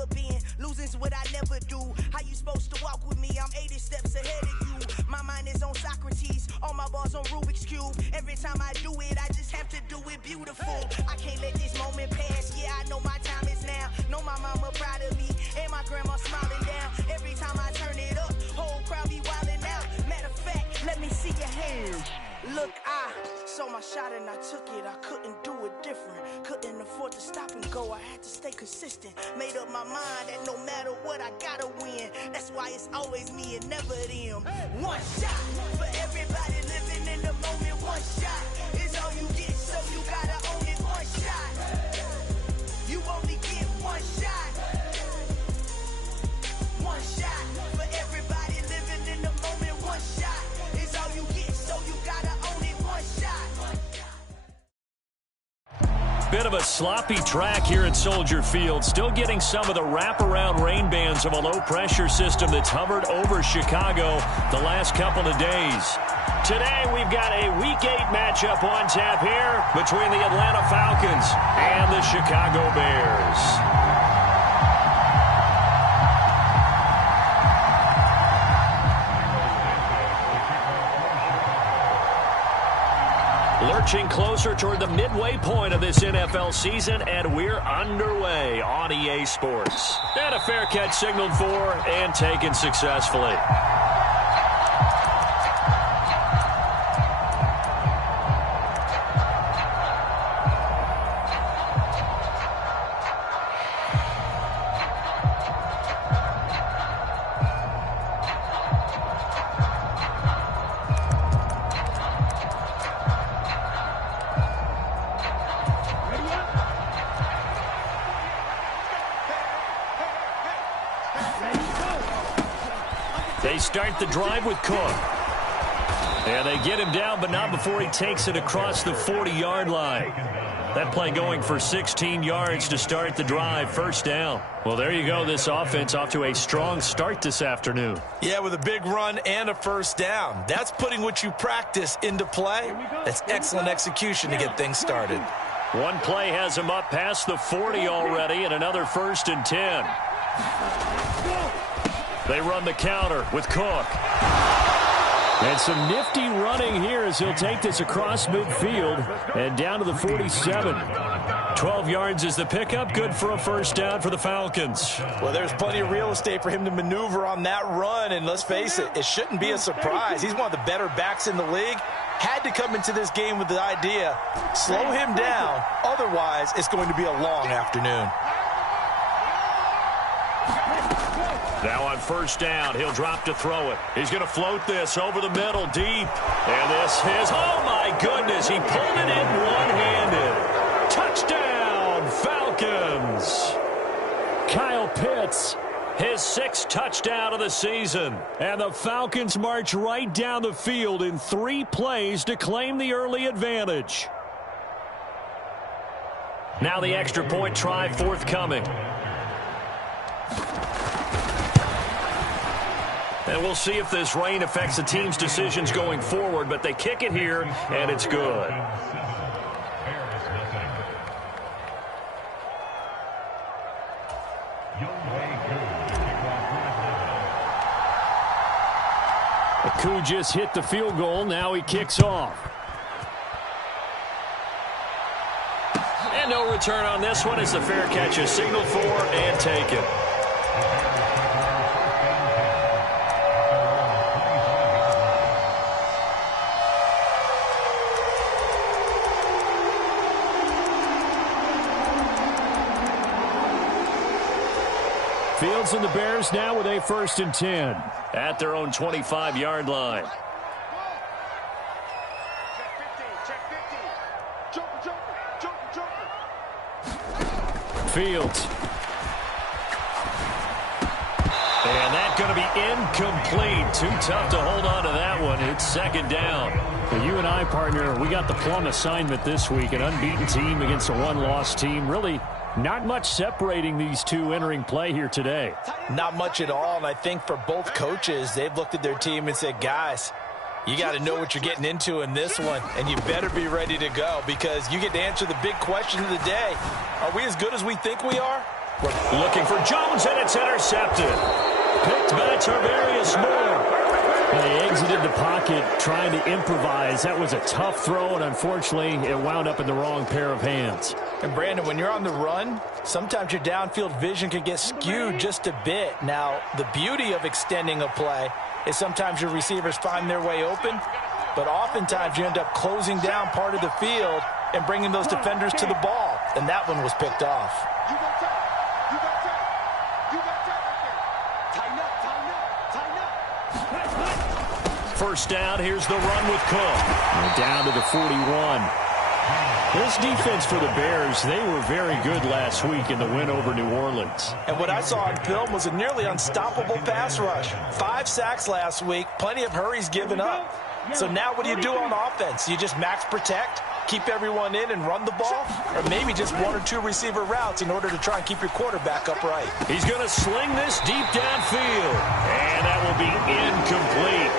never been. Losing's what I never do. How you supposed to walk with me? I'm 80 steps ahead of you. My mind is on Socrates, all my bars on Rubik's Cube. Every time I do it, I just have to do it beautiful. I can't let this moment pass. Yeah, I know my time is now. Know my mama proud of me, and my grandma smiling down. Every time I turn it up, whole crowd be wildin' out. Matter of fact, let me see your hands. Look, I saw my shot and I took it. I couldn't do it different. Couldn't afford to stop and go. I had to stay consistent. Made up my mind that no matter what, I gotta win. That's why it's always me and never them. One shot for everybody living in the moment. One shot is all you get, so you gotta own it. One shot. You only get one shot. One shot for everybody living in the moment. One shot is all you get, so you gotta own it. One shot. Bit of a sloppy track here at Soldier Field. Still getting some of the wraparound rain bands of a low-pressure system that's hovered over Chicago the last couple of days. Today, we've got a Week 8 matchup on tap here between the Atlanta Falcons and the Chicago Bears. Lurching closer toward the midway point of this NFL season, and we're underway on EA Sports. And a fair catch signaled for and taken successfully. They start the drive with Cook. And they get him down, but not before he takes it across the 40-yard line. That play going for 16 yards to start the drive, first down. Well, there you go. This offense off to a strong start this afternoon. Yeah, with a big run and a first down. That's putting what you practice into play. That's excellent execution to get things started. One play has him up past the 40 already, and another 1st and 10. They run the counter with Cook. And some nifty running here as he'll take this across midfield and down to the 47. 12 yards is the pickup. Good for a first down for the Falcons. Well, there's plenty of real estate for him to maneuver on that run. And let's face it, it shouldn't be a surprise. He's one of the better backs in the league. Had to come into this game with the idea, slow him down. Otherwise, it's going to be a long afternoon. Now on first down, he'll drop to throw it. He's going to float this over the middle deep. And this is, oh my goodness, he pulled it in one-handed. Touchdown, Falcons. Kyle Pitts, his 6th touchdown of the season. And the Falcons march right down the field in 3 plays to claim the early advantage. Now the extra point try forthcoming. And we'll see if this rain affects the team's decisions going forward, but they kick it here, and it's good. Aku just hit the field goal. Now he kicks off. And no return on this one as the fair catch is signaled for and taken. Fields and the Bears now with a 1st and 10 at their own 25-yard line. Fields. And that's going to be incomplete. Too tough to hold on to that one. It's 2nd down. Well, you and I, partner, we got the plum assignment this week. An unbeaten team against a one-loss team. Really not much separating these two entering play here today. Not much at all, and I think for both coaches, they've looked at their team and said, guys, you got to know what you're getting into in this one, and you better be ready to go because you get to answer the big question of the day. Are we as good as we think we are? Looking for Jones, and it's intercepted. Picked by Tarvarius Moore. They exited the pocket trying to improvise. That was a tough throw, and unfortunately, it wound up in the wrong pair of hands. And, Brandon, when you're on the run, sometimes your downfield vision can get skewed just a bit. Now, the beauty of extending a play is sometimes your receivers find their way open, but oftentimes you end up closing down part of the field and bringing those defenders to the ball. And that one was picked off. First down, here's the run with Cook. And down to the 41. This defense for the Bears, they were very good last week in the win over New Orleans. And what I saw on film was a nearly unstoppable pass rush. 5 sacks last week, plenty of hurries given up. So now what do you do on offense? You just max protect, keep everyone in and run the ball, or maybe just 1 or 2 receiver routes in order to try and keep your quarterback upright. He's going to sling this deep downfield, and that will be incomplete.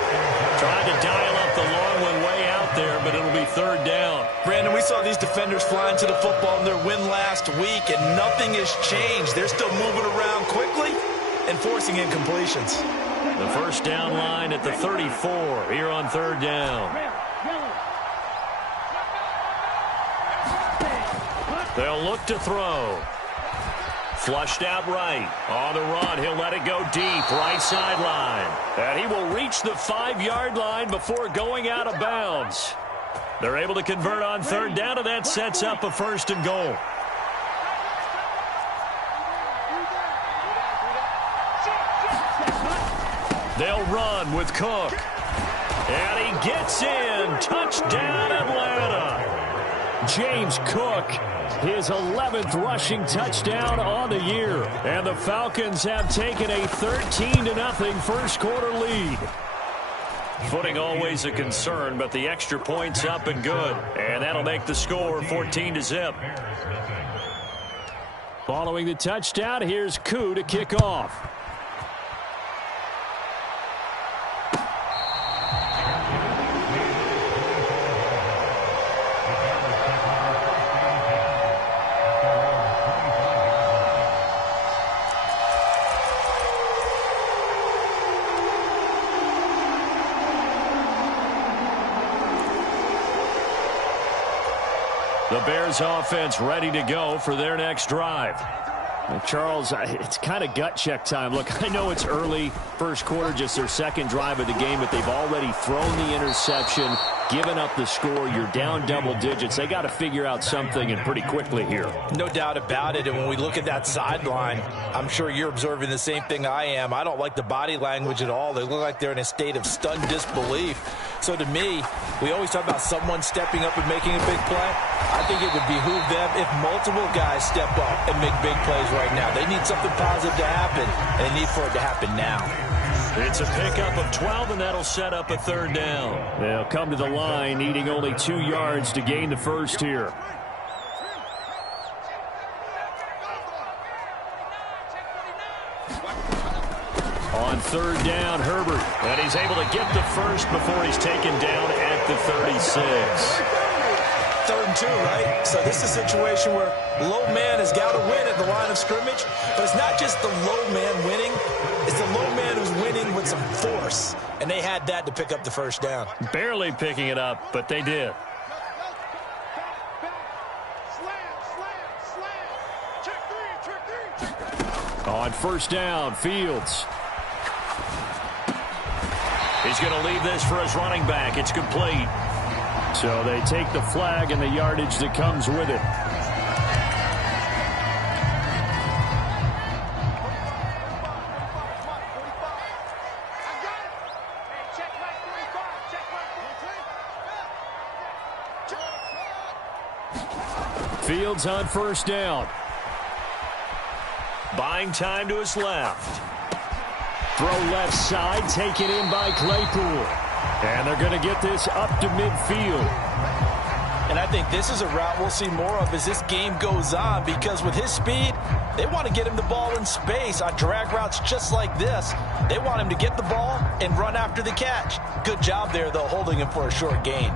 Trying to dial up the long one way out there, but it'll be third down. Brandon, we saw these defenders flying to the football in their win last week, and nothing has changed. They're still moving around quickly and forcing incompletions. The first down line at the 34 here on third down. They'll look to throw. Flushed out right. On the run, he'll let it go deep, right sideline. And he will reach the 5-yard line before going out of bounds. They're able to convert on third down, and that sets up a first and goal. They'll run with Cook. And he gets in. Touchdown, Atlanta. James Cook, his 11th rushing touchdown on the year. And the Falcons have taken a 13-0 first quarter lead. Footing always a concern, but the extra point's up and good. And that'll make the score 14-0. Following the touchdown, here's Koo to kick off. The Bears offense ready to go for their next drive. Charles, it's kind of gut check time. Look, I know it's early, first quarter, just their second drive of the game, but they've already thrown the interception, given up the score. You're down double digits. They got to figure out something, and pretty quickly here. No doubt about it. And when we look at that sideline, I'm sure you're observing the same thing I am. I don't like the body language at all. They look like they're in a state of stunned disbelief. So to me, we always talk about someone stepping up and making a big play. I think it would behoove them if multiple guys step up and make big plays right now. They need something positive to happen, and they need for it to happen now. It's a pickup of 12, and that'll set up a third down. They'll come to the line, needing only 2 yards to gain the first here. On third down, Herbert. And he's able to get the first before he's taken down at the 36. 3rd and 2, right? So this is a situation where low man has got to win at the line of scrimmage, but it's not just the low man winning. It's the low man who's winning with some force, and they had that to pick up the first down. Barely picking it up, but they did. On first down, Fields. He's going to leave this for his running back. It's complete. So they take the flag and the yardage that comes with it. Fields on first down. Buying time to his left. Throw left side, taken in by Claypool. And they're going to get this up to midfield. And I think this is a route we'll see more of as this game goes on, because with his speed, they want to get him the ball in space on drag routes just like this. They want him to get the ball and run after the catch. Good job there, though, holding him for a short gain.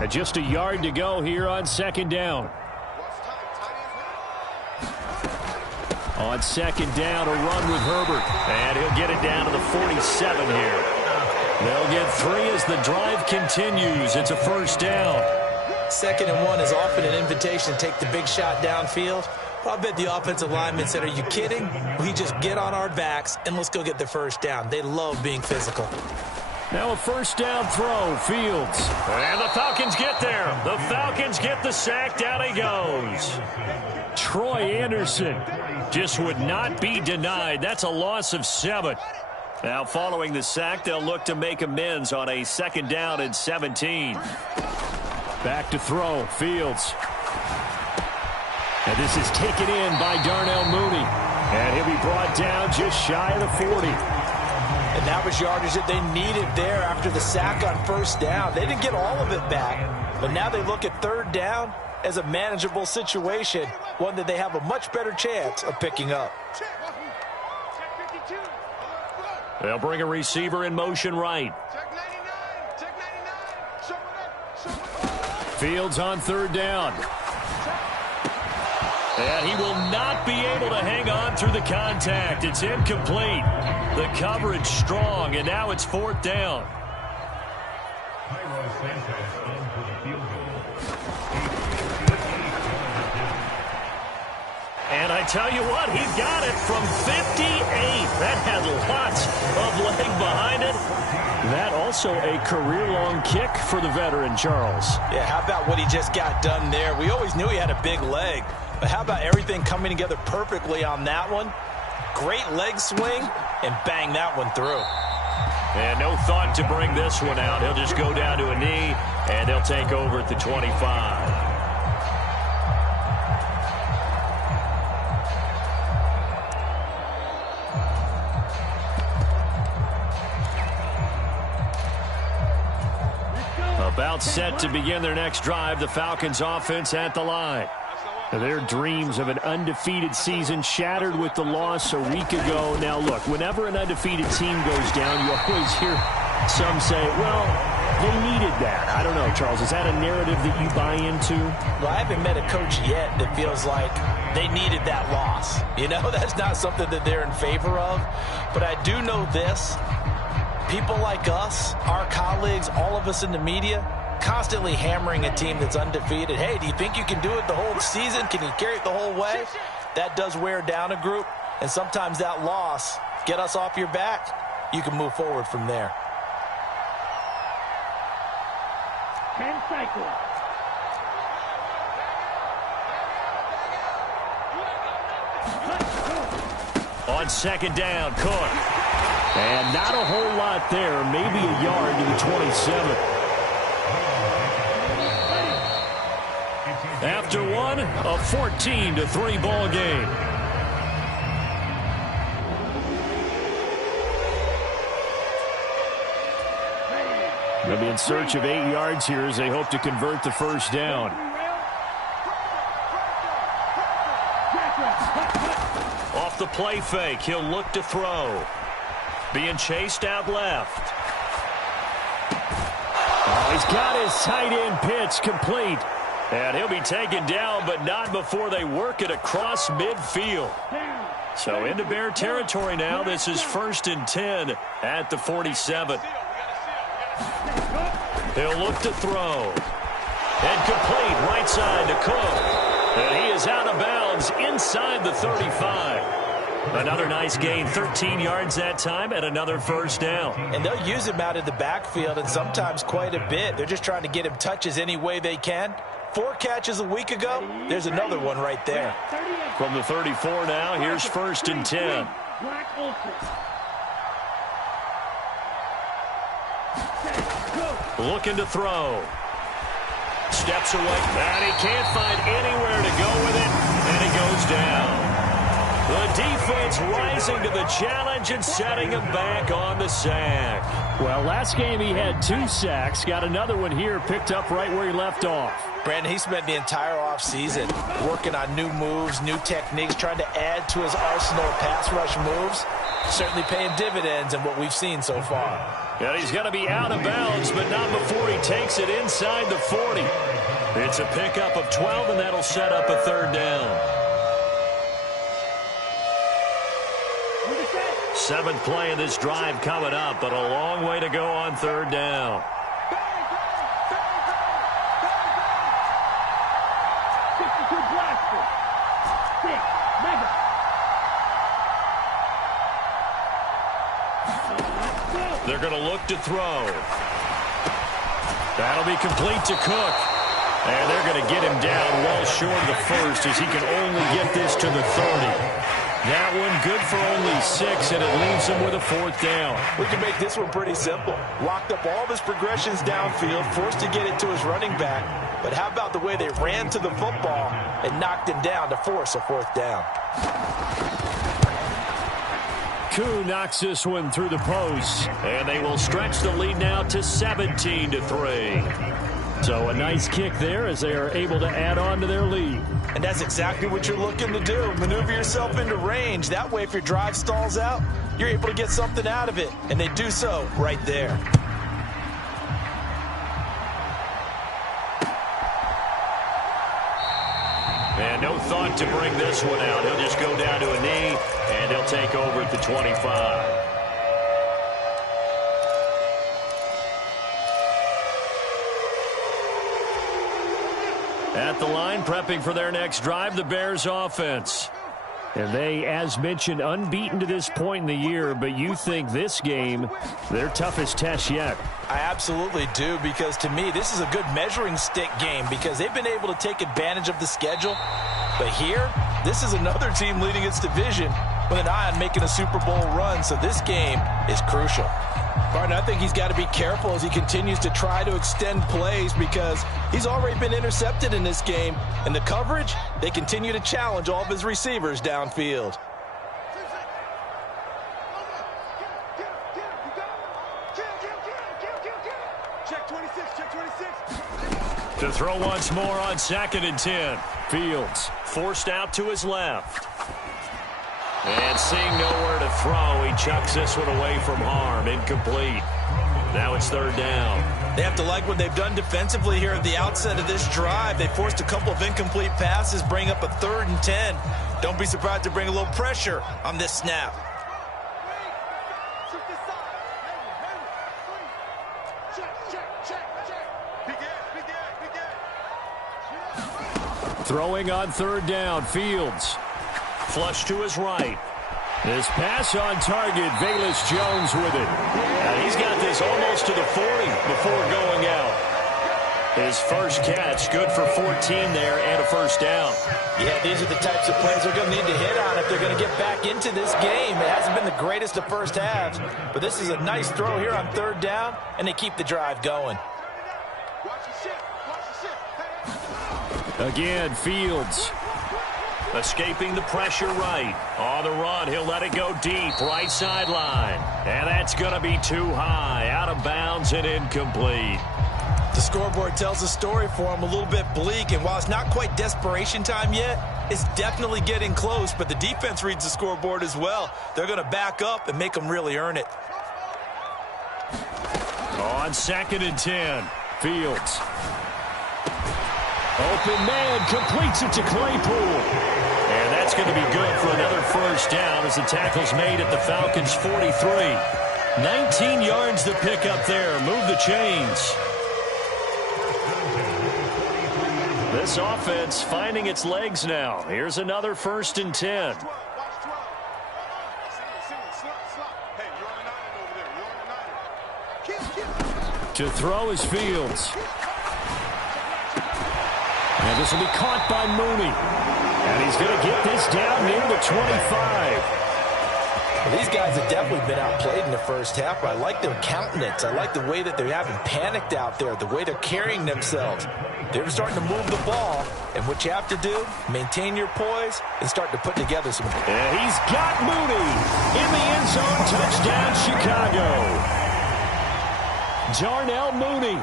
And just a yard to go here on second down. On second down, a run with Herbert. And he'll get it down to the 47 here. They'll get 3 as the drive continues. It's a first down. 2nd and 1 is often an invitation to take the big shot downfield. I bet the offensive lineman said, are you kidding? We just get on our backs and let's go get the first down. They love being physical. Now a first down throw, Fields. And the Falcons get there. The Falcons get the sack. Down he goes. Troy Anderson just would not be denied. That's a loss of 7. Now following the sack, they'll look to make amends on a 2nd down and 17. Back to throw, Fields. And this is taken in by Darnell Mooney. And he'll be brought down just shy of the 40. And that was yardage that they needed there after the sack on first down. They didn't get all of it back, but now they look at 3rd down as a manageable situation, one that they have a much better chance of picking up. They'll bring a receiver in motion right. Fields on 3rd down. And he will not be able to hang on through the contact. It's incomplete. The coverage strong, and now it's 4th down. And I tell you what, he got it from 58. That had lots of leg behind it. That also a career-long kick for the veteran, Charles. Yeah, how about what he just got done there? We always knew he had a big leg, but how about everything coming together perfectly on that one? Great leg swing, and bang that one through. And no thought to bring this one out. He'll just go down to a knee, and they'll take over at the 25. About set to begin their next drive, the Falcons offense at the line. Their dreams of an undefeated season shattered with the loss a week ago. Now, look, whenever an undefeated team goes down, you always hear some say, well, they needed that. I don't know, Charles. Is that a narrative that you buy into? Well, I haven't met a coach yet that feels like they needed that loss. You know, that's not something that they're in favor of. But I do know this. People like us, our colleagues, all of us in the media, constantly hammering a team that's undefeated. Hey, do you think you can do it the whole season? Can you carry it the whole way? That does wear down a group, and sometimes that loss, get us off your back, you can move forward from there. 10 cycles. On 2nd down, Cook. And not a whole lot there, maybe a yard to the 27. After one, a 14-3 ball game. They'll be in search of 8 yards here as they hope to convert the first down. Off the play fake, he'll look to throw. Being chased out left. Oh, he's got his tight end pitch complete. And he'll be taken down, but not before they work it across midfield. So into Bear territory now. This is 1st and 10 at the 47. He'll look to throw. And complete right side to Cook. And he is out of bounds inside the 35. Another nice gain, 13 yards that time, and another first down. And they'll use him out of the backfield, and sometimes quite a bit. They're just trying to get him touches any way they can. 4 catches a week ago. There's another one right there. From the 34 now, here's 1st and 10. Looking to throw. Steps away, and he can't find anywhere to go with it, and he goes down. The defense rising to the challenge and setting him back on the sack. Well, last game he had 2 sacks. Got another one here, picked up right where he left off. Brandon, he spent the entire offseason working on new moves, new techniques, trying to add to his arsenal of pass rush moves. Certainly paying dividends in what we've seen so far. And he's going to be out of bounds, but not before he takes it inside the 40. It's a pickup of 12, and that'll set up a 3rd down. Seventh play of this drive coming up, but a long way to go on third down. They're going to look to throw. That'll be complete to Cook. And they're going to get him down well short of the first as he can only get this to the 30. That one good for only 6, and it leaves him with a fourth down. We can make this one pretty simple. Locked up all of his progressions downfield, forced to get it to his running back. But how about the way they ran to the football and knocked him down to force a fourth down? Koo knocks this one through the post. And they will stretch the lead now to 17-3. So a nice kick there as they are able to add on to their lead. And that's exactly what you're looking to do. Maneuver yourself into range. That way, if your drive stalls out, you're able to get something out of it. And they do so right there. And no thought to bring this one out. He'll just go down to a knee, and he'll take over at the 25. At the line, prepping for their next drive, the Bears offense. And they, as mentioned, unbeaten to this point in the year, but you think this game, their toughest test yet. I absolutely do, because to me, this is a good measuring stick game because they've been able to take advantage of the schedule. But here, this is another team leading its division with an eye on making a Super Bowl run, so this game is crucial. Martin, I think he's got to be careful as he continues to try to extend plays because he's already been intercepted in this game. And the coverage, they continue to challenge all of his receivers downfield. To throw once more on 2nd and 10. Fields forced out to his left. And seeing nowhere to throw, he chucks this one away from harm. Incomplete. Now it's 3rd down. They have to like what they've done defensively here at the outset of this drive. They forced a couple of incomplete passes, bring up a 3rd and 10. Don't be surprised to bring a little pressure on this snap. Throwing on 3rd down, Fields. Flush to his right. This pass on target, Velus Jones with it. And he's got this almost to the 40 before going out. His first catch, good for 14 there and a first down. Yeah, these are the types of plays they're going to need to hit on if they're going to get back into this game. It hasn't been the greatest of first halves, but this is a nice throw here on 3rd down, and they keep the drive going. Again, Fields. Escaping the pressure right. On the run, he'll let it go deep, right sideline. And that's going to be too high, out of bounds and incomplete. The scoreboard tells a story for him, a little bit bleak, and while it's not quite desperation time yet, it's definitely getting close, but the defense reads the scoreboard as well. They're going to back up and make them really earn it. On 2nd and 10, Fields. Open man, completes it to Claypool. And that's going to be good for another first down as the tackle's made at the Falcons' 43. 19 yards to pick up there. Move the chains. This offense finding its legs now. Here's another 1st and 10. To throw is Fields. And this will be caught by Mooney. And he's going to get this down near the 25. Well, these guys have definitely been outplayed in the first half, but I like their countenance. I like the way that they haven't panicked out there, the way they're carrying themselves. They're starting to move the ball, and what you have to do, maintain your poise and start to put together some. And he's got Mooney in the end zone. Touchdown, Chicago. Darnell Mooney.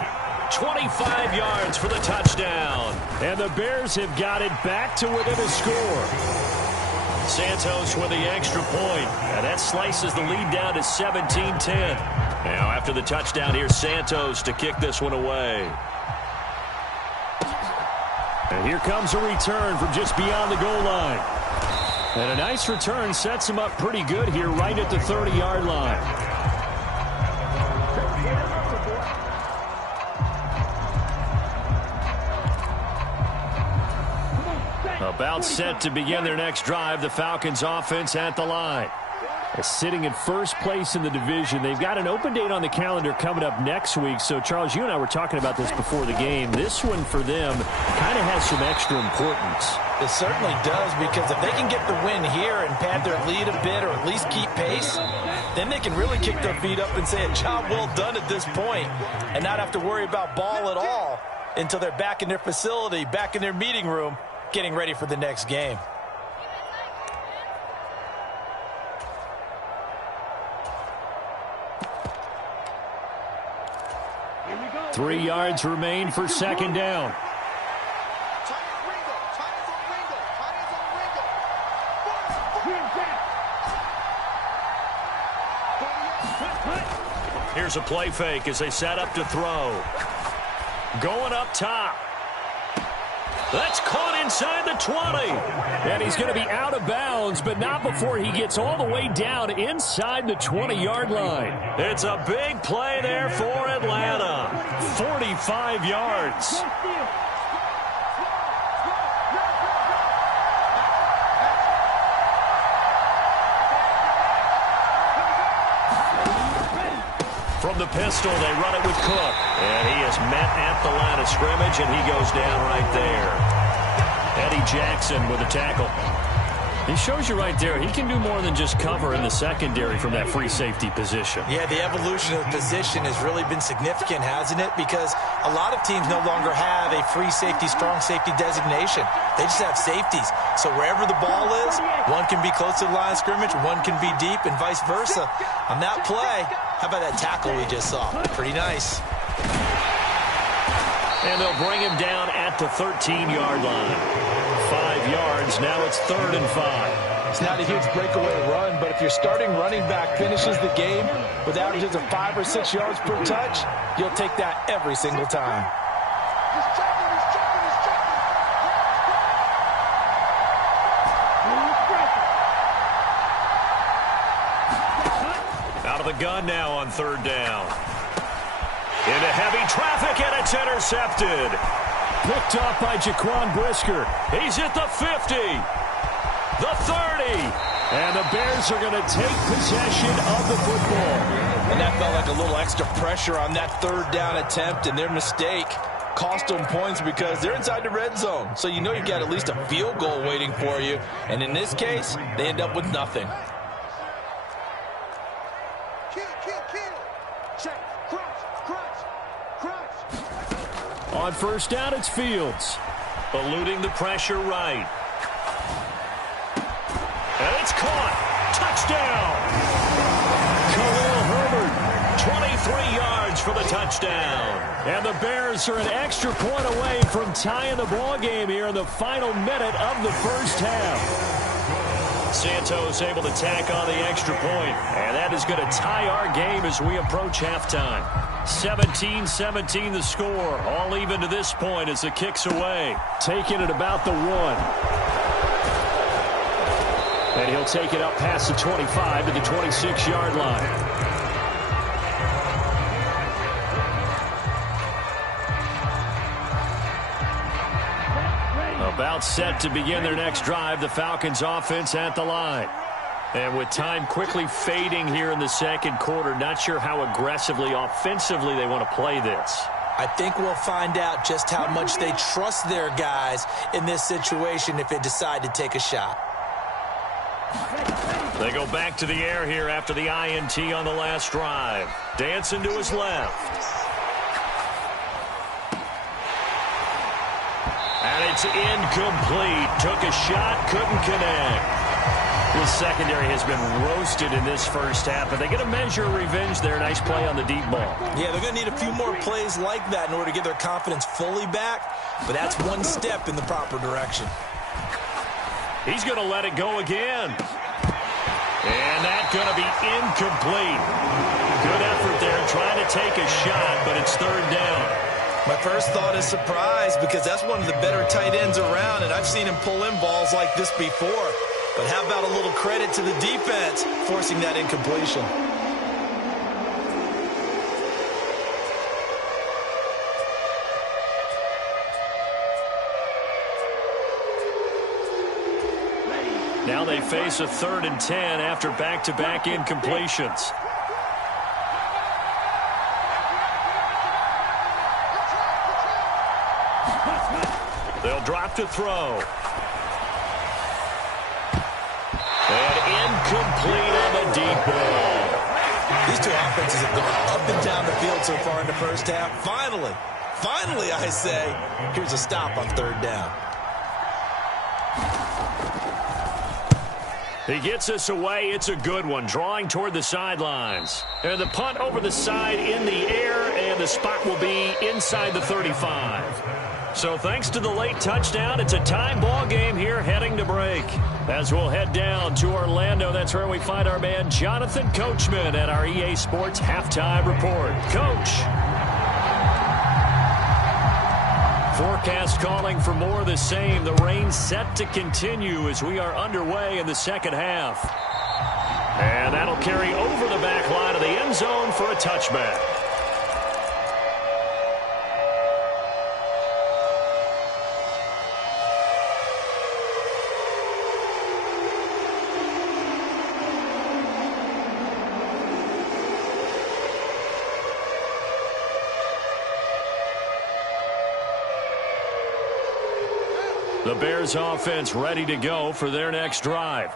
25 yards for the touchdown. And the Bears have got it back to within a score. Santos with the extra point. And that slices the lead down to 17-10. Now after the touchdown, here's Santos to kick this one away. And here comes a return from just beyond the goal line. And a nice return sets him up pretty good here right at the 30-yard line. About set to begin their next drive, the Falcons offense at the line. Sitting in first place in the division. They've got an open date on the calendar coming up next week. So, Charles, you and I were talking about this before the game. This one for them kind of has some extra importance. It certainly does, because if they can get the win here and pad their lead a bit or at least keep pace, then they can really kick their feet up and say a job well done at this point and not have to worry about ball at all until they're back in their facility, back in their meeting room, getting ready for the next game. 3 yards remain for second down. Here's a play fake as they set up to throw. Going up top. That's caught inside the 20. And he's going to be out of bounds, but not before he gets all the way down inside the 20-yard line. It's a big play there for Atlanta. 45 yards. From the pistol, they run it with Cook. And he is met at the line of scrimmage, and he goes down right there. Eddie Jackson with a tackle. He shows you right there, he can do more than just cover in the secondary from that free safety position. Yeah, the evolution of the position has really been significant, hasn't it? Because a lot of teams no longer have a free safety, strong safety designation. They just have safeties. So wherever the ball is, one can be close to the line of scrimmage, one can be deep, and vice versa. On that play, how about that tackle we just saw? Pretty nice. And they'll bring him down at the 13-yard line. 5 yards, now it's 3rd and 5. It's not a huge breakaway run, but if your starting running back finishes the game with averages of 5 or 6 yards per touch, you'll take that every single time. Out of the gun now on 3rd down. Into heavy traffic, and it's intercepted. Picked off by Jaquan Brisker. He's at the 50, the 30. And the Bears are going to take possession of the football. And that felt like a little extra pressure on that 3rd down attempt, and their mistake cost them points because they're inside the red zone. So you know you've got at least a field goal waiting for you. And in this case, they end up with nothing. On 1st down, it's Fields. Eluding the pressure right. And it's caught. Touchdown. Khalil Herbert, 23 yards for the touchdown. And the Bears are an extra point away from tying the ball game here in the final minute of the first half. Santos able to tack on the extra point. And that is going to tie our game as we approach halftime. 17-17 the score. All even to this point as the kick's away. Taking it about the 1. And he'll take it up past the 25 to the 26-yard line. About set to begin their next drive, the Falcons offense at the line. And with time quickly fading here in the second quarter, not sure how aggressively, offensively they want to play this. I think we'll find out just how much they trust their guys in this situation if they decide to take a shot. They go back to the air here after the INT on the last drive. Dancing to his left. And it's incomplete. Took a shot, couldn't connect. The secondary has been roasted in this first half, but they get a measure of revenge there. Nice play on the deep ball. Yeah, they're going to need a few more plays like that in order to get their confidence fully back, but that's one step in the proper direction. He's going to let it go again. And that's going to be incomplete. Good effort there trying to take a shot, but it's 3rd down. My first thought is surprise because that's one of the better tight ends around, and I've seen him pull in balls like this before. But how about a little credit to the defense forcing that incompletion? Now they face a 3rd and 10 after back-to-back incompletions. They'll drop to throw. And incomplete on the deep ball. These two offenses have gone up and down the field so far in the first half. Finally, I say, here's a stop on 3rd down. He gets us away. It's a good one, drawing toward the sidelines. And the punt over the side in the air, and the spot will be inside the 35. So thanks to the late touchdown, it's a time ball game here heading to break. As we'll head down to Orlando, that's where we find our man Jonathan Coachman at our EA Sports Halftime Report. Coach. Forecast calling for more of the same. The rain set to continue as we are underway in the second half. And that'll carry over the back line of the end zone for a touchback. The Bears offense ready to go for their next drive.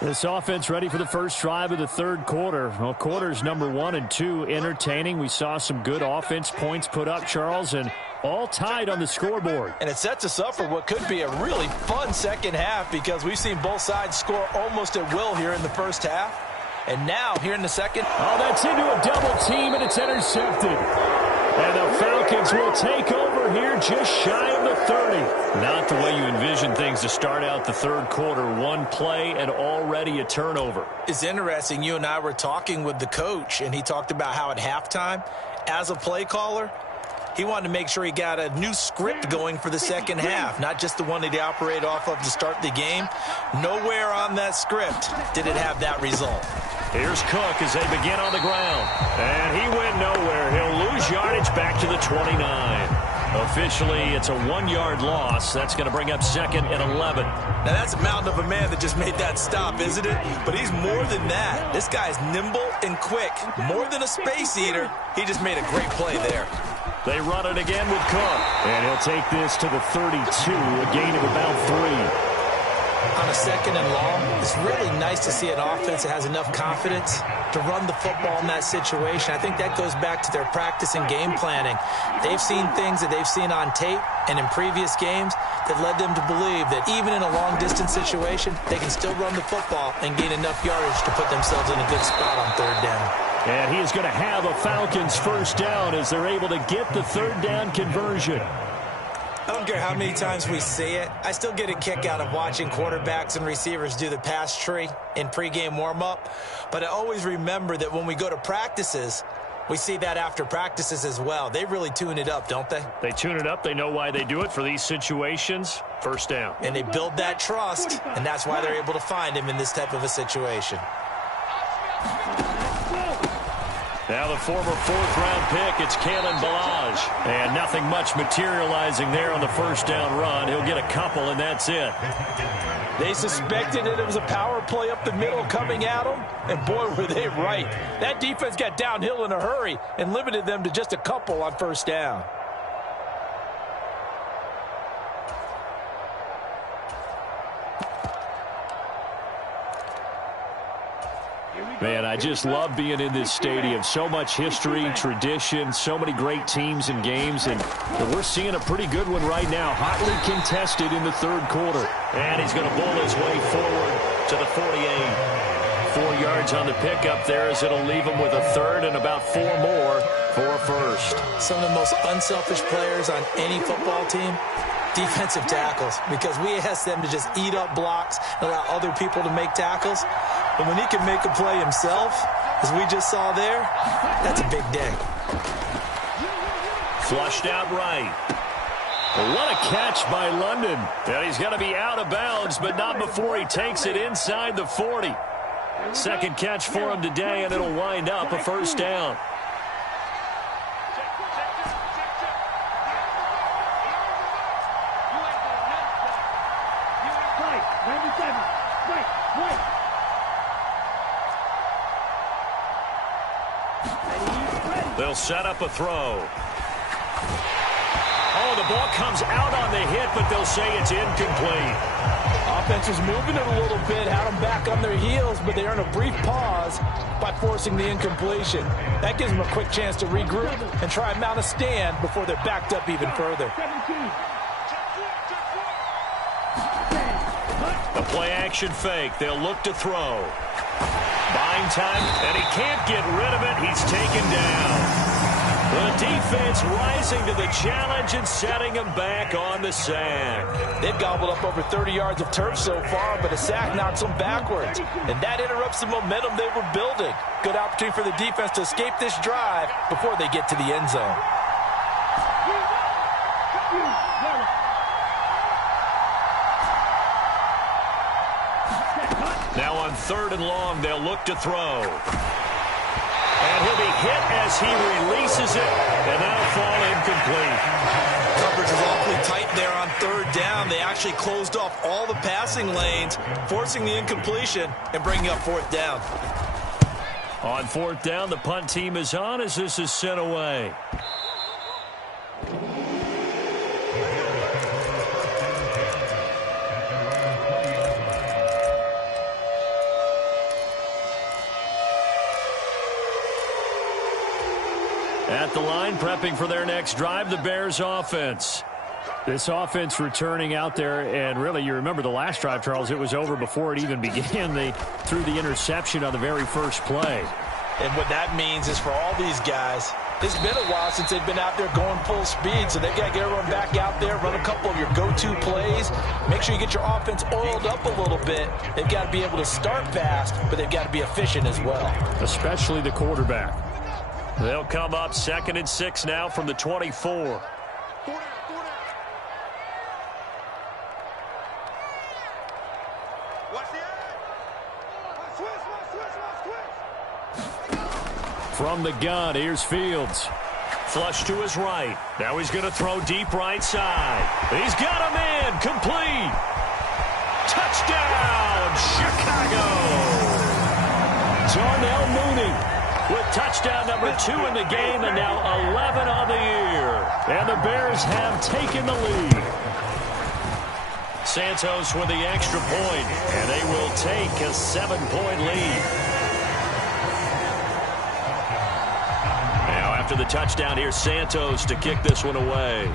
This offense ready for the first drive of the 3rd quarter. Well, quarters number 1 and 2 entertaining. We saw some good offense points put up, Charles, and all tied on the scoreboard. And it sets us up for what could be a really fun second half because we've seen both sides score almost at will here in the first half. And now, here in the second. Oh, that's into a double team, and it's intercepted. And the Falcons will take over here just shy of the 30. Not the way you envision things to start out the 3rd quarter. One play and already a turnover. It's interesting. You and I were talking with the coach, and he talked about how at halftime, as a play caller, he wanted to make sure he got a new script going for the second half, not just the one that he operated off of to start the game. Nowhere on that script did it have that result. Here's Cook as they begin on the ground. And he went nowhere. He'll lose yardage back to the 29. Officially, it's a 1-yard loss. That's going to bring up 2nd and 11. Now, that's a mountain of a man that just made that stop, isn't it? But he's more than that. This guy's nimble and quick. More than a space eater. He just made a great play there. They run it again with Cook. And he'll take this to the 32, a gain of about 3. On a 2nd and long, it's really nice to see an offense that has enough confidence to run the football in that situation. I think that goes back to their practice and game planning. They've seen things that they've seen on tape and in previous games that led them to believe that even in a long-distance situation, they can still run the football and gain enough yardage to put themselves in a good spot on 3rd down. And he is going to have a Falcons first down as they're able to get the 3rd down conversion. I don't care how many times we see it. I still get a kick out of watching quarterbacks and receivers do the pass tree in pregame warm-up. But I always remember that when we go to practices, we see that after practices as well. They really tune it up, don't they? They tune it up. They know why they do it for these situations. First down. And they build that trust, and that's why they're able to find him in this type of a situation. Now the former 4th-round pick, it's Kalen Ballage. And nothing much materializing there on the first down run. He'll get a couple, and that's it. They suspected that it was a power play up the middle coming at them, and boy, were they right. That defense got downhill in a hurry and limited them to just a couple on first down. Man, I just love being in this stadium. So much history, tradition, so many great teams and games, and we're seeing a pretty good one right now. Hotly contested in the 3rd quarter. And he's going to bowl his way forward to the 48. 4 yards on the pickup there as it'll leave him with a 3rd and about 4 more for a first. Some of the most unselfish players on any football team, defensive tackles, because we ask them to just eat up blocks and allow other people to make tackles. But when he can make a play himself, as we just saw there, that's a big day. Flushed out right. What a catch by London. And he's going to be out of bounds, but not before he takes it inside the 40. Second catch for him today, and it'll wind up a first down. They'll set up a throw. Oh, the ball comes out on the hit, but they'll say it's incomplete. Offense was moving it a little bit, had them back on their heels, but they earn a brief pause by forcing the incompletion. That gives them a quick chance to regroup and try and mount a stand before they're backed up even further. The play-action fake. They'll look to throw. Buying time, and he can't get rid of it. He's taken down. The defense rising to the challenge and setting him back on the sack. They've gobbled up over 30 yards of turf so far, but a sack knocks them backwards. And that interrupts the momentum they were building. Good opportunity for the defense to escape this drive before they get to the end zone. Now on 3rd and long, they'll look to throw. And he'll be hit as he releases it, and that'll fall incomplete. Coverage was awfully tight there on 3rd down. They actually closed off all the passing lanes, forcing the incompletion and bringing up 4th down. On 4th down, the punt team is on as this is sent away. At the line, prepping for their next drive, the Bears offense. This offense returning out there, and really, you remember the last drive, Charles, it was over before it even began. They threw the interception on the very first play. And what that means is for all these guys, it's been a while since they've been out there going full speed, so they've got to get everyone back out there, run a couple of your go-to plays, make sure you get your offense oiled up a little bit. They've got to be able to start fast, but they've got to be efficient as well. Especially the quarterback. They'll come up 2nd and 6 now from the 24. From the gun, here's Fields. Flush to his right. Now he's going to throw deep right side. He's got a man. Complete. Touchdown, Chicago. Darnell Mooney with touchdown number 2 in the game and now 11 on the year. And the Bears have taken the lead. Santos with the extra point, and they will take a 7-point lead. Now after the touchdown, here's Santos to kick this one away.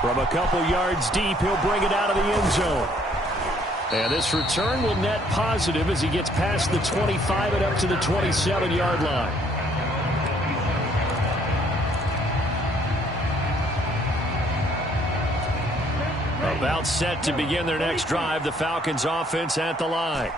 From a couple yards deep, he'll bring it out of the end zone. And this return will net positive as he gets past the 25 and up to the 27-yard line. About set to begin their next drive, the Falcons offense at the line.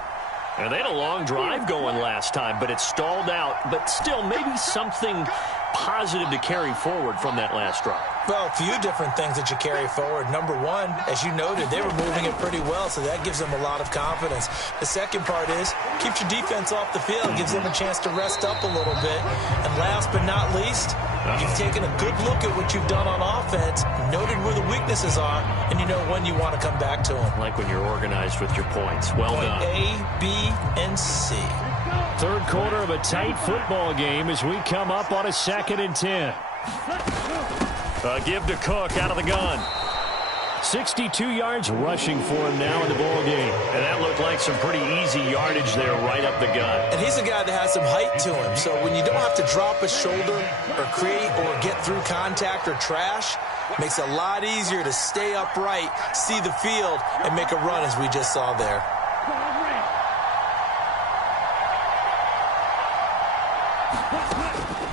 And they had a long drive going last time, but it stalled out. But still, maybe something positive to carry forward from that last drive. Well, a few different things that you carry forward. Number one, as you noted, they were moving it pretty well, so that gives them a lot of confidence. The second part is, keeps your defense off the field, gives them a chance to rest up a little bit. And last but not least, you've taken a good look at what you've done on offense, noted where the weaknesses are, and you know when you want to come back to them. Like when you're organized with your points. Well done. Point A, B, and C. Third quarter of a tight football game as we come up on a 2nd and 10. Give to Cook out of the gun. 62 yards rushing for him now in the ball game. And that looked like some pretty easy yardage there right up the gut. And he's a guy that has some height to him. So when you don't have to drop a shoulder or create or get through contact or trash, makes it a lot easier to stay upright, see the field, and make a run as we just saw there.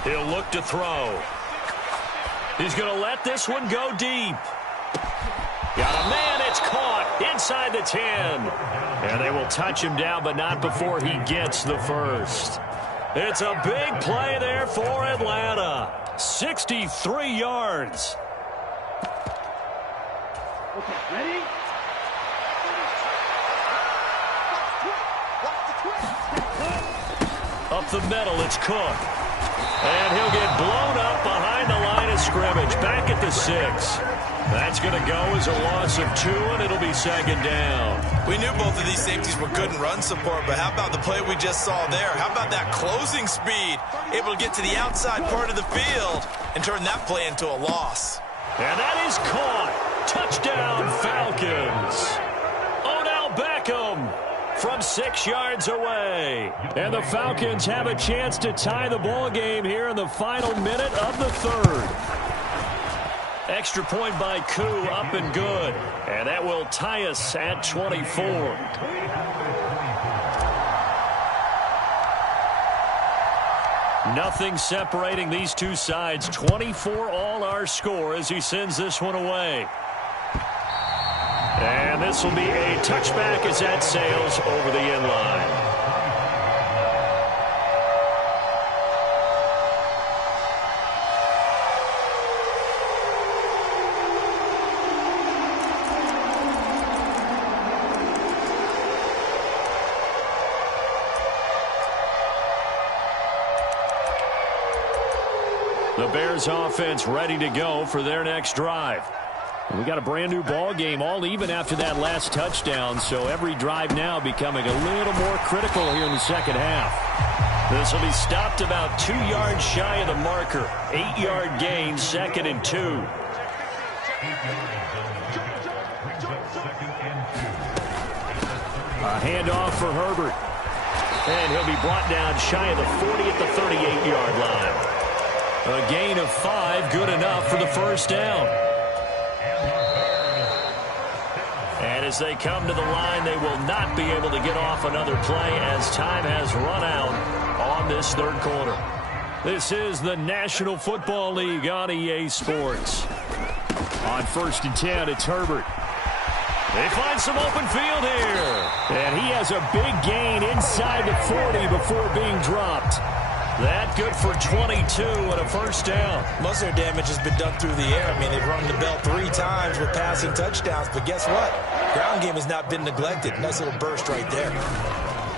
He'll look to throw. He's going to let this one go deep. Got a man, it's caught inside the 10. And they will touch him down, but not before he gets the first. It's a big play there for Atlanta. 63 yards. Okay, ready? Up the middle, it's Cook. And he'll get blown up behind the line of scrimmage. Back at the 6. That's going to go as a loss of 2, and it'll be second down. We knew both of these safeties were good in run support, but how about the play we just saw there? How about that closing speed? Able to get to the outside part of the field and turn that play into a loss. And that is caught. Touchdown, Falcons. Odell Beckham from 6 yards away. And the Falcons have a chance to tie the ball game here in the final minute of the 3rd. Extra point by Koo, up and good. And that will tie us at 24. Nothing separating these two sides. 24 all our score as he sends this one away. And this will be a touchback as that sails over the end line. The Bears offense ready to go for their next drive. We got a brand new ball game, all even after that last touchdown, so every drive now becoming a little more critical here in the second half. This will be stopped about 2 yards shy of the marker. 8-yard gain, 2nd and 2. A handoff for Herbert. And he'll be brought down shy of the 40 at the 38-yard line. A gain of 5, good enough for the first down. And as they come to the line, they will not be able to get off another play as time has run out on this 3rd quarter. This is the National Football League on EA Sports. On 1st and 10, it's Herbert. They find some open field here. And he has a big gain inside the 40 before being dropped. That good for 22 and a first down. Most of their damage has been done through the air. I mean, they've rung the bell 3 times with passing touchdowns, but guess what? Ground game has not been neglected. Nice little burst right there.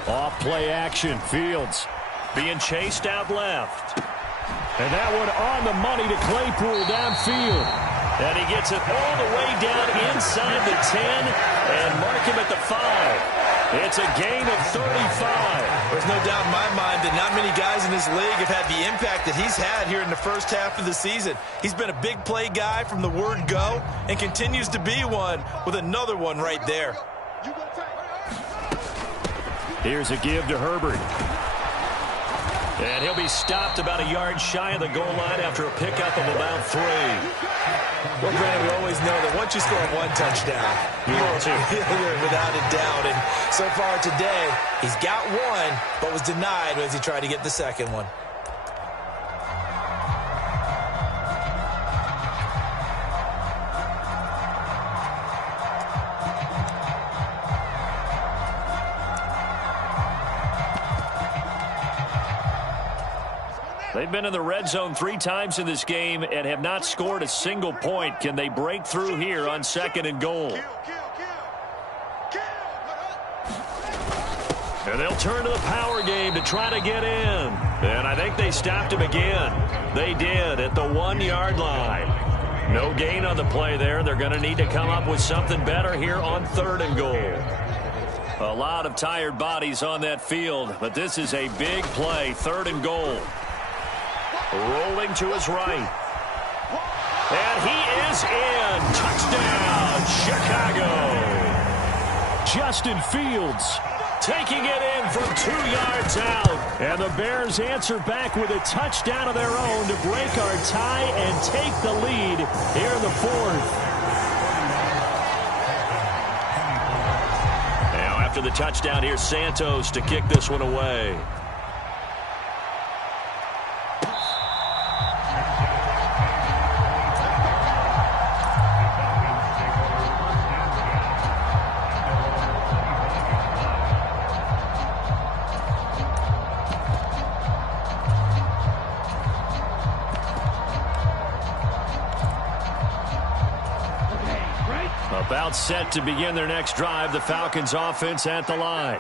Off play action. Fields being chased out left. And that one on the money to Claypool downfield. And he gets it all the way down inside the 10 and mark him at the 5. It's a gain of 35. There's no doubt in my mind that not many guys in this league have had the impact that he's had here in the first half of the season. He's been a big play guy from the word go and continues to be one with another one right there. Here's a give to Herbert. And he'll be stopped about a yard shy of the goal line after a pickup of about 3. Well, Brandon, we always know that once you score 1 touchdown, you're without a doubt. And so far today, he's got 1, but was denied as he tried to get the second one. They've been in the red zone 3 times in this game and have not scored a single point. Can they break through here on 2nd and goal? And they'll turn to the power game to try to get in. And I think they stopped him again. They did at the 1-yard line. No gain on the play there. They're going to need to come up with something better here on 3rd and goal. A lot of tired bodies on that field, but this is a big play. 3rd and goal. Rolling to his right. And he is in. Touchdown, Chicago. Justin Fields taking it in from 2 yards out. And the Bears answer back with a touchdown of their own to break our tie and take the lead here in the 4th. Now after the touchdown, here's Santos to kick this one away. About set to begin their next drive, the Falcons offense at the line.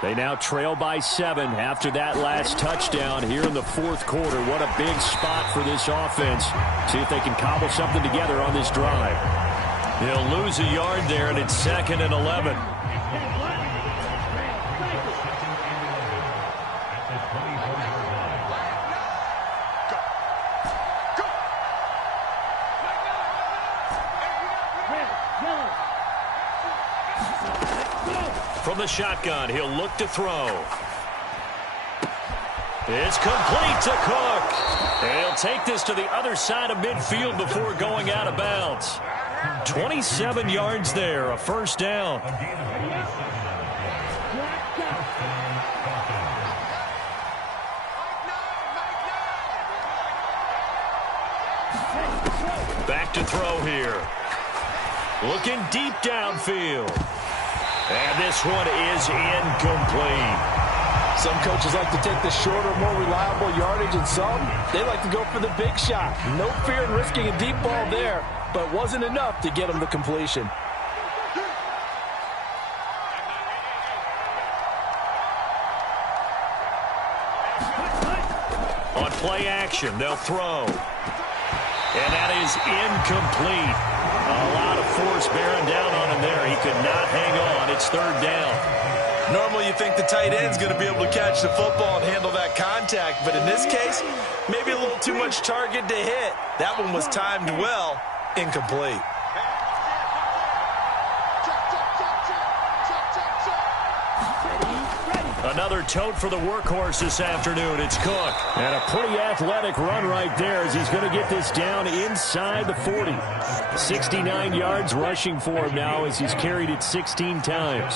They now trail by 7 after that last touchdown here in the fourth quarter. What a big spot for this offense. See if they can cobble something together on this drive. He'll lose a yard there, and it's 2nd and 11. From the shotgun, he'll look to throw. It's complete to Cook. And he'll take this to the other side of midfield before going out of bounds. 27 yards there, a first down. Back to throw here. Looking deep downfield. And this one is incomplete. Some coaches like to take the shorter, more reliable yardage, and some, they like to go for the big shot. No fear in risking a deep ball there, but wasn't enough to get them the completion. On play action, they'll throw. And that is incomplete. A lot of force bearing down on him there. He could not hang on. It's 3rd down. Normally you think the tight end's going to be able to catch the football and handle that contact, but in this case, maybe a little too much target to hit. That one was timed well, incomplete. Another tote for the workhorse this afternoon. It's Cook. And a pretty athletic run right there as he's going to get this down inside the 40. 69 yards rushing for him now as he's carried it 16 times.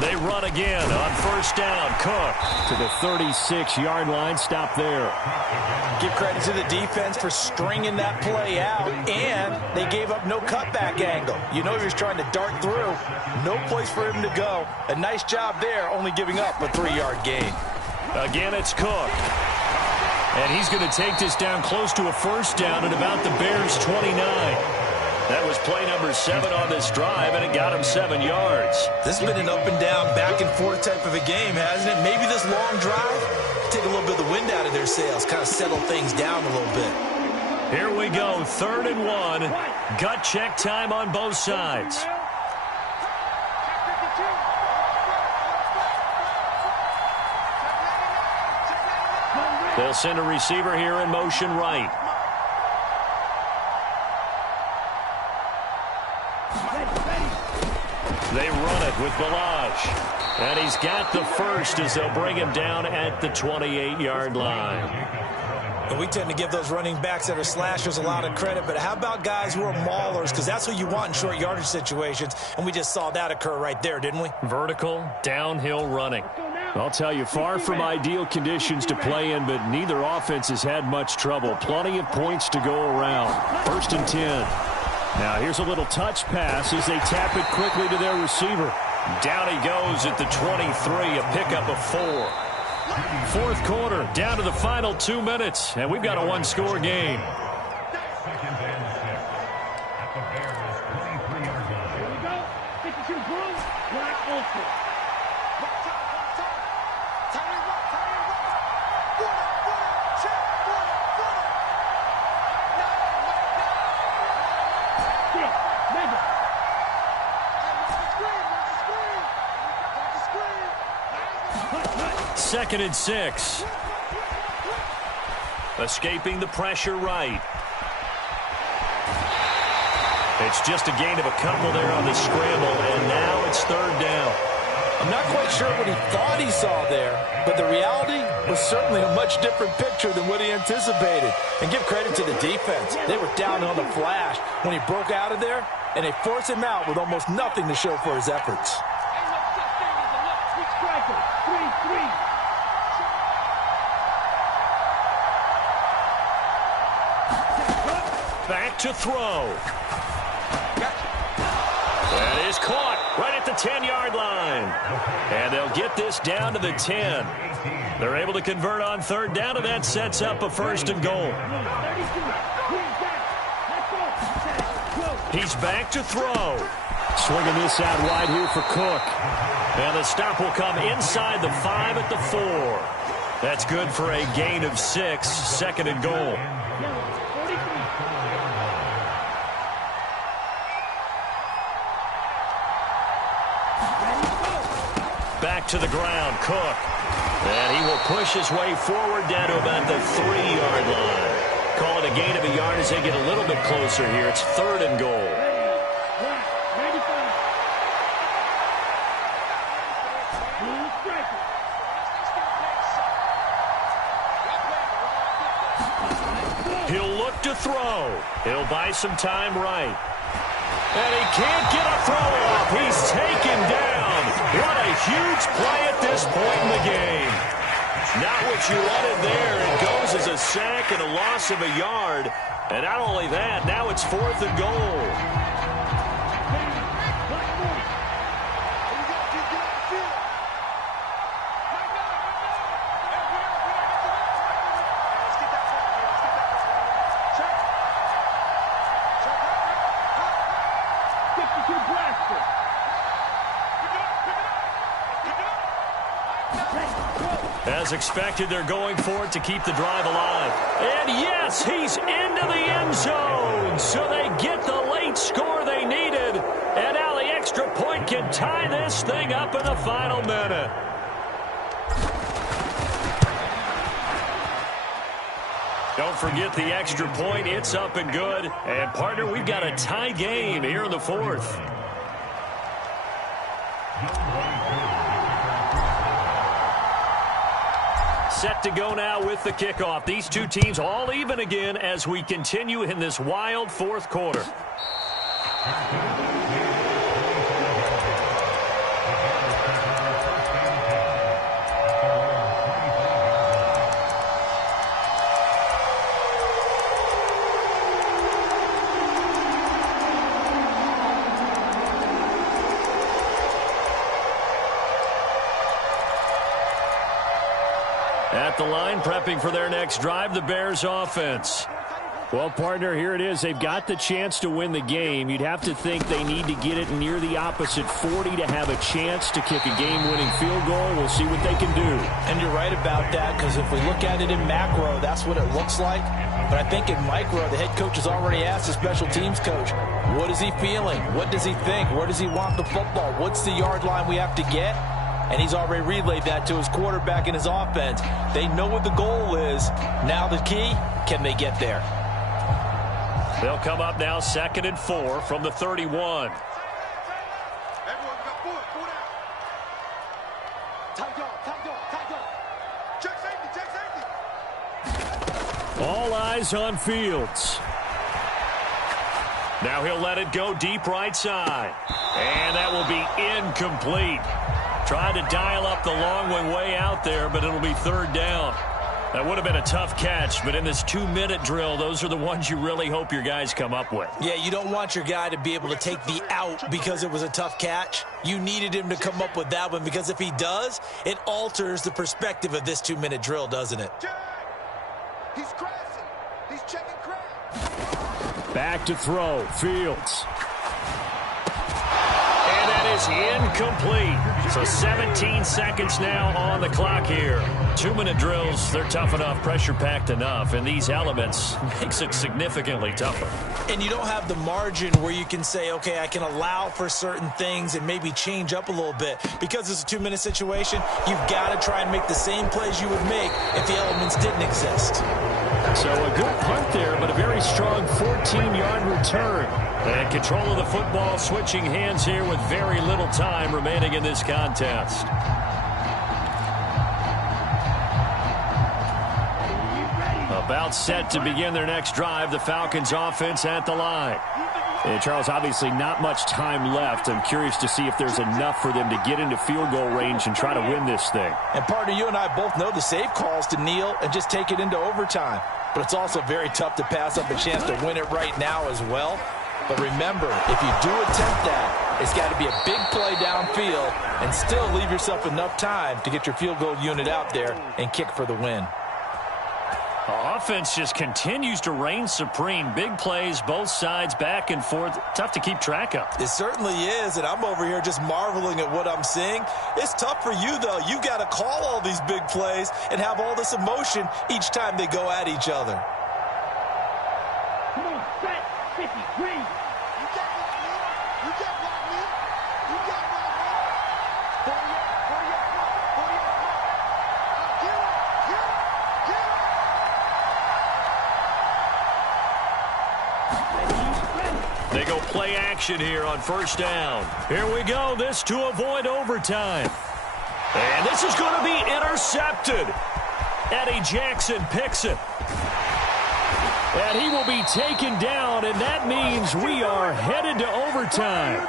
They run again on first down. Cook to the 36-yard line. Stop there. Give credit to the defense for stringing that play out, and they gave up no cutback angle. You know he was trying to dart through. No place for him to go. A nice job there, only giving up a 3-yard gain. Again, it's Cook. And he's going to take this down close to a first down at about the Bears' 29. That was play number 7 on this drive, and it got him 7 yards. This has been an up and down, back and forth type of a game, hasn't it? Maybe this long drive, take a little bit of the wind out of their sails, kind of settle things down a little bit. Here we go, 3rd and 1. Gut check time on both sides. They'll send a receiver here in motion right. They run it with Balaj. And he's got the first as they'll bring him down at the 28-yard line. And we tend to give those running backs that are slashers a lot of credit, but how about guys who are maulers? Because that's what you want in short yardage situations, and we just saw that occur right there, didn't we? Vertical, downhill running. I'll tell you, far from ideal conditions to play in, but neither offense has had much trouble. Plenty of points to go around. 1st and 10. Now here's a little touch pass as they tap it quickly to their receiver. Down he goes at the 23, a pickup of 4. Fourth quarter, down to the final 2 minutes, and we've got a 1-score game. Second and 6. Escaping the pressure right. It's just a gain of a couple there on the scramble, and now it's 3rd down. I'm not quite sure what he thought he saw there, but the reality was certainly a much different picture than what he anticipated. And give credit to the defense. They were down on the flash when he broke out of there, and they forced him out with almost nothing to show for his efforts. Back to throw. That is caught right at the 10-yard line. And they'll get this down to the 10. They're able to convert on third down, and that sets up a 1st and goal. He's back to throw. Swinging this out wide here for Cook. And the stop will come inside the 5 at the 4. That's good for a gain of 6, 2nd and goal. Back to the ground, Cook. And he will push his way forward down to about the 3-yard line. Call it a gain of a yard as they get a little bit closer here. It's 3rd and goal. He'll look to throw. He'll buy some time right. And he can't get a throw off. He's taken down. What a huge play at this point in the game. Not what you wanted there. It goes as a sack and a loss of a yard. And not only that, now it's 4th and goal. As expected, they're going for it to keep the drive alive. And yes, he's into the end zone. So they get the late score they needed. And now the extra point can tie this thing up in the final minute. Don't forget the extra point. It's up and good. And, partner, we've got a tie game here in the 4th. Set to go now with the kickoff. These two teams all even again as we continue in this wild 4th quarter. At the line, prepping for their next drive, the Bears offense. Well, partner, here it is. They've got the chance to win the game. You'd have to think they need to get it near the opposite 40 to have a chance to kick a game-winning field goal. We'll see what they can do. And you're right about that, because if we look at it in macro, that's what it looks like. But I think in micro, the head coach has already asked the special teams coach, what is he feeling? What does he think? Where does he want the football? What's the yard line we have to get? And he's already relayed that to his quarterback and his offense. They know what the goal is. Now the key, can they get there? They'll come up now 2nd and 4 from the 31. All eyes on Fields. Now he'll let it go deep right side. And that will be incomplete. Tried to dial up the long one way out there, but it'll be 3rd down. That would have been a tough catch, but in this 2-minute drill, those are the ones you really hope your guys come up with. Yeah, you don't want your guy to be able to take the out because it was a tough catch. You needed him to come up with that one, because if he does, it alters the perspective of this 2-minute drill, doesn't it? He's crashing. He's checking crash. Back to throw. Fields. And that is incomplete. So 17 seconds now on the clock here. 2-minute drills, they're tough enough, pressure-packed enough, and these elements makes it significantly tougher. And you don't have the margin where you can say, okay, I can allow for certain things and maybe change up a little bit. Because it's a 2-minute situation, you've got to try and make the same plays you would make if the elements didn't exist. So a good punt there, but a very strong 14-yard return. And control of the football, switching hands here with very little time remaining in this contest. About set to begin their next drive, the Falcons offense at the line. And Charles, obviously not much time left. I'm curious to see if there's enough for them to get into field goal range and try to win this thing. And partner, you and I both know the safe calls to kneel and just take it into overtime. But it's also very tough to pass up a chance to win it right now as well. But remember, if you do attempt that, It's got to be a big play downfield and still leave yourself enough time to get your field goal unit out there and kick for the win. Offense just continues to reign supreme. Big plays, both sides, back and forth. Tough to keep track of. It certainly is, and I'm over here just marveling at what I'm seeing. It's tough for you, though. You've got to call all these big plays and have all this emotion each time they go at each other. Come on, set, 50, green. You got block me. You got block me. You got block me. 40 up. Get up. They go play action here on first down. Here we go. This to avoid overtime. And this is going to be intercepted. Eddie Jackson picks it. And he will be taken down, and that means we are headed to overtime.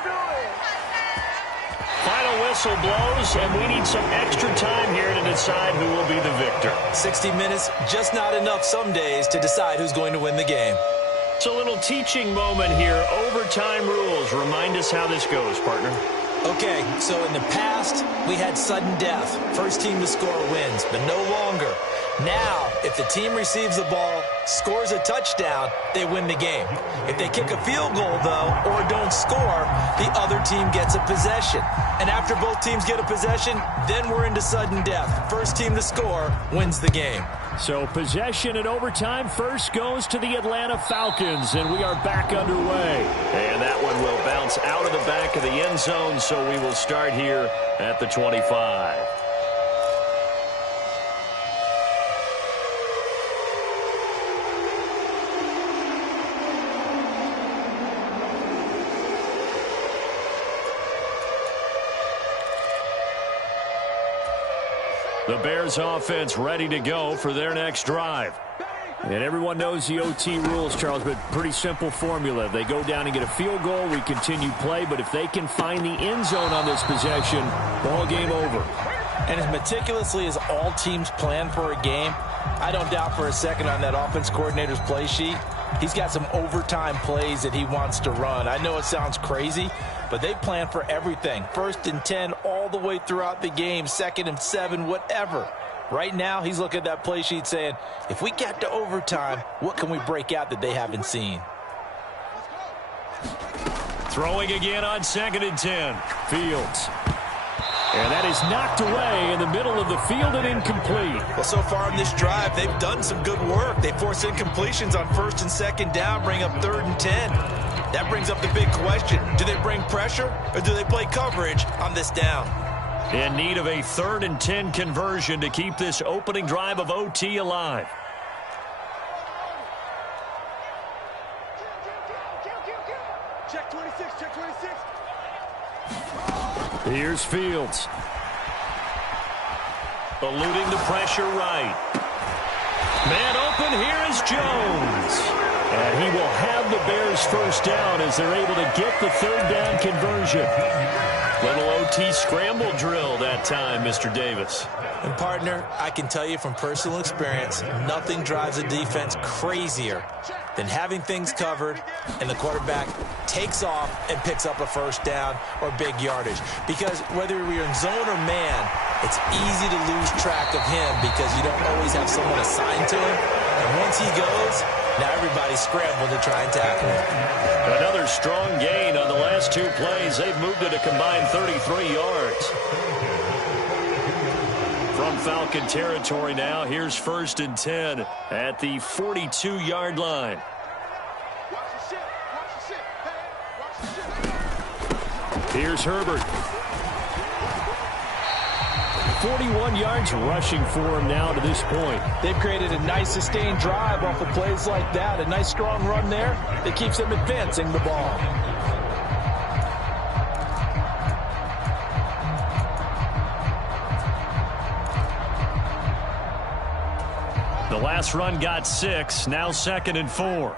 Final whistle blows, and we need some extra time here to decide who will be the victor. 60 minutes, just not enough some days to decide who's going to win the game. It's a little teaching moment here. Overtime rules. Remind us how this goes, partner. Okay, so in the past, we had sudden death. First team to score wins, but no longer. Now, if the team receives the ball, scores a touchdown, they win the game. If they kick a field goal, though, or don't score, the other team gets a possession. And after both teams get a possession, then we're into sudden death. First team to score wins the game. So possession in overtime first goes to the Atlanta Falcons, and we are back underway. And that one will bounce out of the back of the end zone, so we will start here at the 25. The Bears offense ready to go for their next drive. And everyone knows the OT rules, Charles, but pretty simple formula. They go down and get a field goal, we continue play, but if they can find the end zone on this possession, ball game over. And as meticulously as all teams plan for a game, I don't doubt for a second on that offense coordinator's play sheet, he's got some overtime plays that he wants to run. I know it sounds crazy, but they plan for everything. 1st and 10 all the way throughout the game, 2nd and 7, whatever. Right now, he's looking at that play sheet saying, if we get to overtime, what can we break out that they haven't seen? Throwing again on 2nd and 10. Fields. And that is knocked away in the middle of the field and incomplete. Well, so far in this drive, they've done some good work. They force incompletions on 1st and 2nd down, bring up 3rd and 10. That brings up the big question. Do they bring pressure or do they play coverage on this down? In need of a 3rd and 10 conversion to keep this opening drive of OT alive. Check 26, check 26. Here's Fields. Eluding the pressure right. Man open, here is Jones. And he will have the Bears first down as they're able to get the 3rd down conversion. Little OT scramble drill that time, Mr. Davis. And, partner, I can tell you from personal experience, nothing drives a defense crazier than having things covered and the quarterback takes off and picks up a first down or big yardage. Because whether you're in zone or man, it's easy to lose track of him because you don't always have someone assigned to him. And once he goes, now everybody's scrambling to try and tackle him. Another strong gain on the last 2 plays. They've moved it a combined 33 yards. From Falcon territory now, here's 1st and 10 at the 42-yard line. Here's Herbert. 41 yards rushing for him now to this point. They've created a nice sustained drive off of plays like that. A nice strong run there that keeps them advancing the ball. The last run got 6, now 2nd and 4.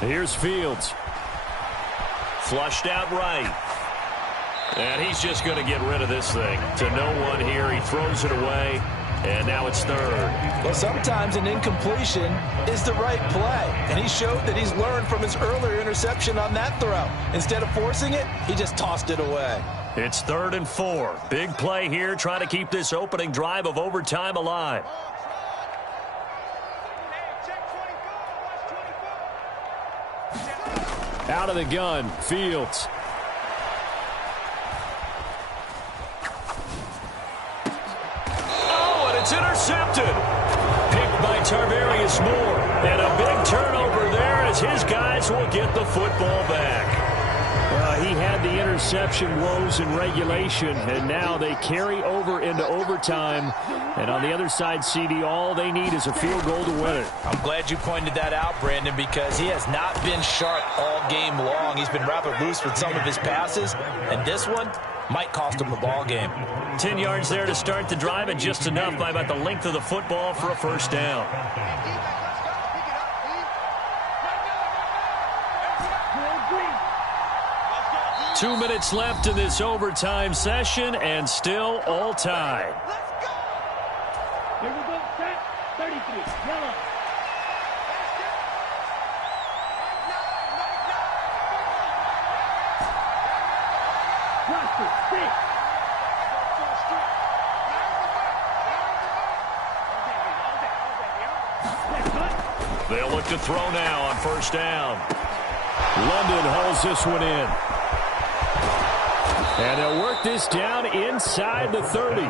Here's Fields. Flushed out right. And he's just going to get rid of this thing. To no one here. He throws it away. And now it's third. Well, sometimes an incompletion is the right play. And he showed that he's learned from his earlier interception on that throw. Instead of forcing it, he just tossed it away. It's 3rd and 4. Big play here, trying to keep this opening drive of overtime alive. Out of the gun, Fields. It's intercepted. Picked by Tarvarius Moore. And a big turnover there as his guys will get the football back. He had the interception woes in regulation, and now they carry over into overtime. And on the other side, CD, all they need is a field goal to win it. I'm glad you pointed that out, Brandon, because he has not been sharp all game long. He's been rather loose with some of his passes, and this one might cost him the ball game. 10 yards there to start the drive, and just enough by about the length of the football for a first down. 2 minutes left in this overtime session, and still all tied. Here we go, set, 33, yellow. Roster, 6. They'll look to throw now on first down. London hauls this one in. And they'll work this down inside the 30.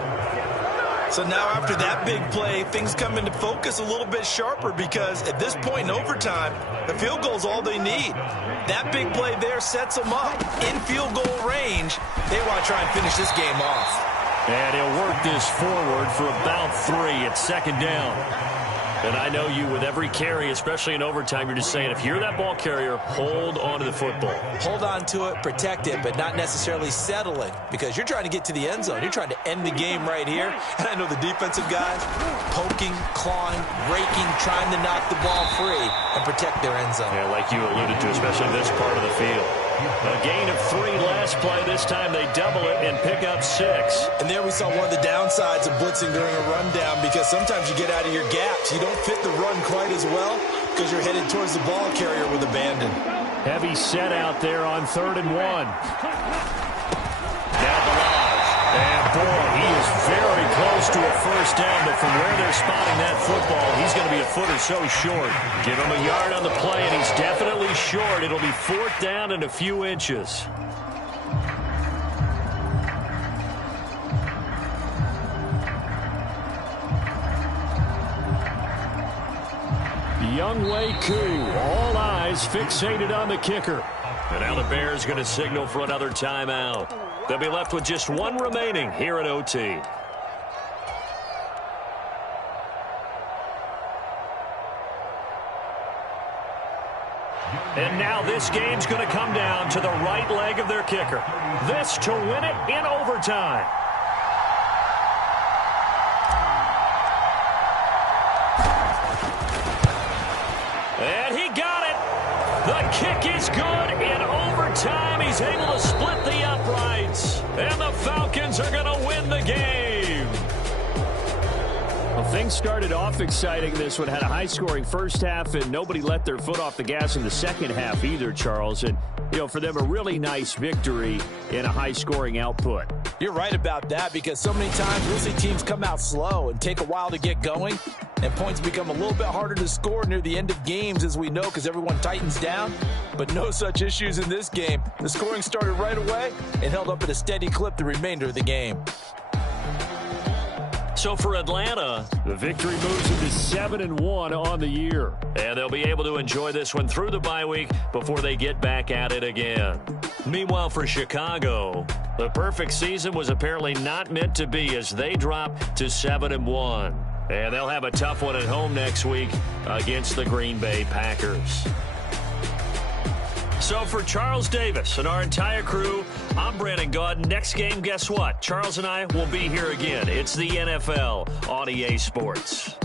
So now after that big play, things come into focus a little bit sharper because at this point in overtime, the field goal's all they need. That big play there sets them up in field goal range. They want to try and finish this game off. And he'll work this forward for about 3. It's second down. And I know you, with every carry, especially in overtime, you're just saying, if you're that ball carrier, hold on to the football. Hold on to it, protect it, but not necessarily settling, because you're trying to get to the end zone. You're trying to end the game right here. And I know the defensive guys poking, clawing, raking, trying to knock the ball free and protect their end zone. Yeah, like you alluded to, especially this part of the field. A gain of 3 last play. This time they double it and pick up 6. And there we saw one of the downsides of blitzing during a rundown, because sometimes you get out of your gaps. You don't fit the run quite as well because you're headed towards the ball carrier with abandon. Heavy set out there on 3rd and 1. Down the line. And boy, he is very close to a first down, but from where they're spotting that football, he's going to be a foot or so short. Give him a yard on the play, and he's definitely short. It'll be 4th down and a few inches. Younghoe Koo, all eyes fixated on the kicker. And now the Bears going to signal for another timeout. They'll be left with just 1 remaining here at OT. And now this game's going to come down to the right leg of their kicker. This to win it in overtime. And he got it. The kick is good in overtime. He's able to split the uprights. And the Falcons are going to win the game. Well, things started off exciting. This one had a high-scoring first half, and nobody let their foot off the gas in the second half either, Charles. And, you know, for them, a really nice victory in a high-scoring output. You're right about that, because so many times we'll see teams come out slow and take a while to get going, and points become a little bit harder to score near the end of games, as we know, because everyone tightens down. But no such issues in this game. The scoring started right away and held up at a steady clip the remainder of the game. So for Atlanta, the victory moves them to 7-1 on the year. And they'll be able to enjoy this one through the bye week before they get back at it again. Meanwhile, for Chicago, the perfect season was apparently not meant to be as they drop to 7-1. And they'll have a tough one at home next week against the Green Bay Packers. So for Charles Davis and our entire crew, I'm Brandon Gaudin. Next game, guess what? Charles and I will be here again. It's the NFL on EA Sports.